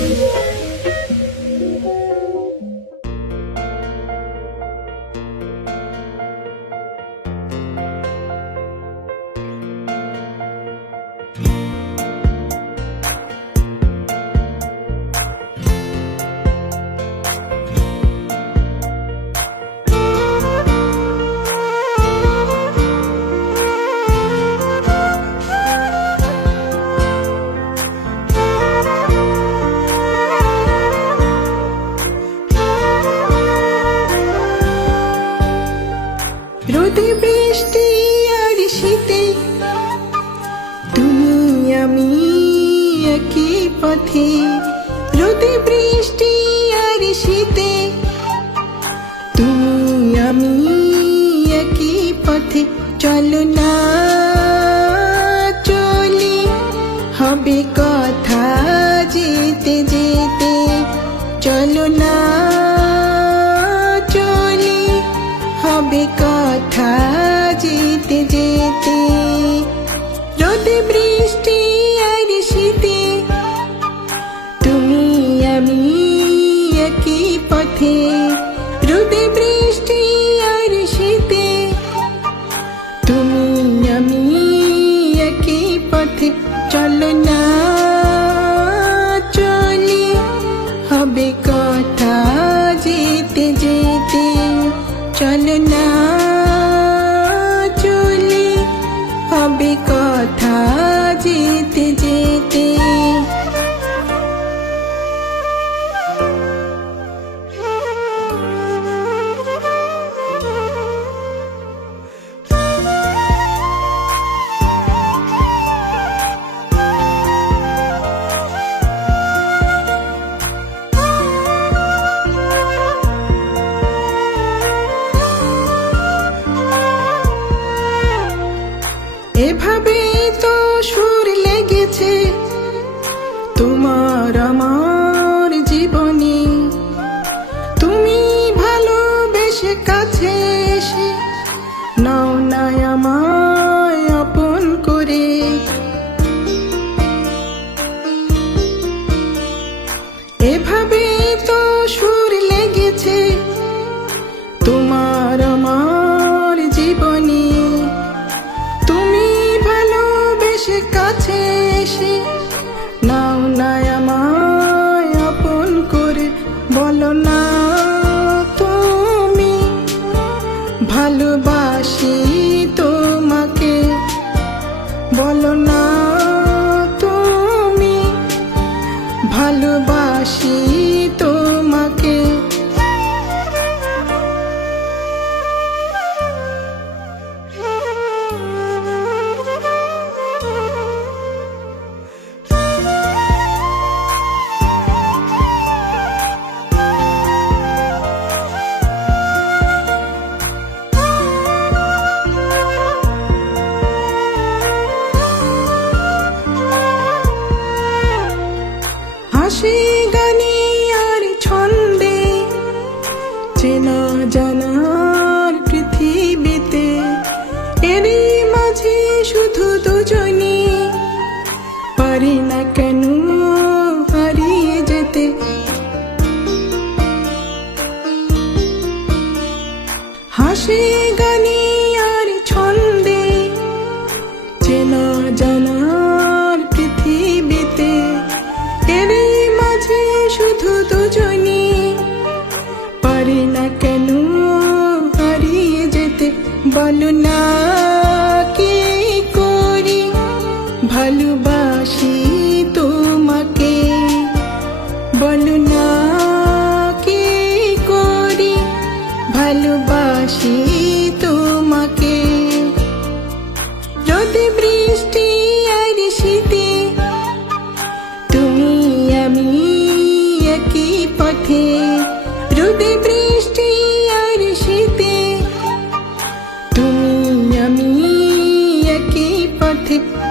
রোদে বৃষ্টি আর শীতে, তুমি আমি একই পথে। রোদে বৃষ্টি আর শীতে, তুমি আমি একই পথে। চলো না, চলি, হবে কথা যেতে যেতে রোদে বৃষ্টি আর শীতে, তুমি আমি একই পথে। রোদে বৃষ্টি আর শীতে, তুমি আমি একই পথে। চলো না চলি, হবে কথা যেতে যেতে চলো না কথা যেতে যেতে এভাবে চেনা জানার পৃথিবীতে এরই মাঝে শুধু দুজনই পারি না কেন হারিয়ে যেতে। হাসি গানি বলো না কি করি? ভালোবাসি তোমাকে। বলো না কি করি? ভালোবাসি তোমাকে। যদি বৃষ্টি আর শীতে তুমি আমি একই পথে। রোদে